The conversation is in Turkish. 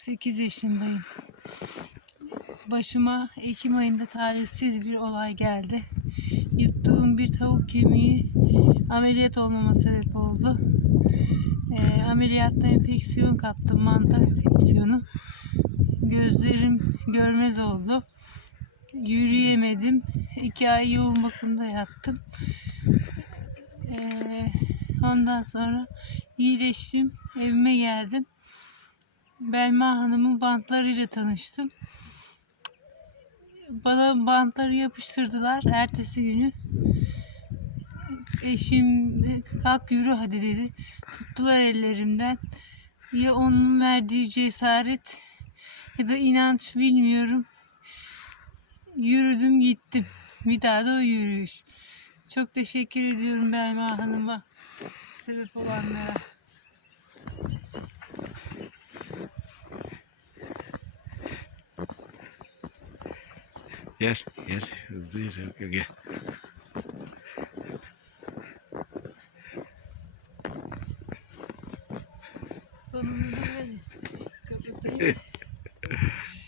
48 yaşındayım. Başıma Ekim ayında talihsiz bir olay geldi. Yuttuğum bir tavuk kemiği ameliyat olmama sebep oldu. Ee, ameliyatta enfeksiyon kaptım, mantar enfeksiyonu. Gözlerim görmez oldu. Yürüyemedim. İki ay yoğun bakımda yattım. Ee, ondan sonra iyileştim. Evime geldim. Belma Hanım'ın bantlarıyla tanıştım. Bana bantları yapıştırdılar. Ertesi günü eşim kalk yürü hadi dedi. Tuttular ellerimden. Ya onun verdiği cesaret ya da inanç bilmiyorum. Yürüdüm gittim. Bir daha da o yürüyüş. Çok teşekkür ediyorum Belma Hanım'a. Sebep olanlara. Yes, yes, this okay, okay. Sonunda.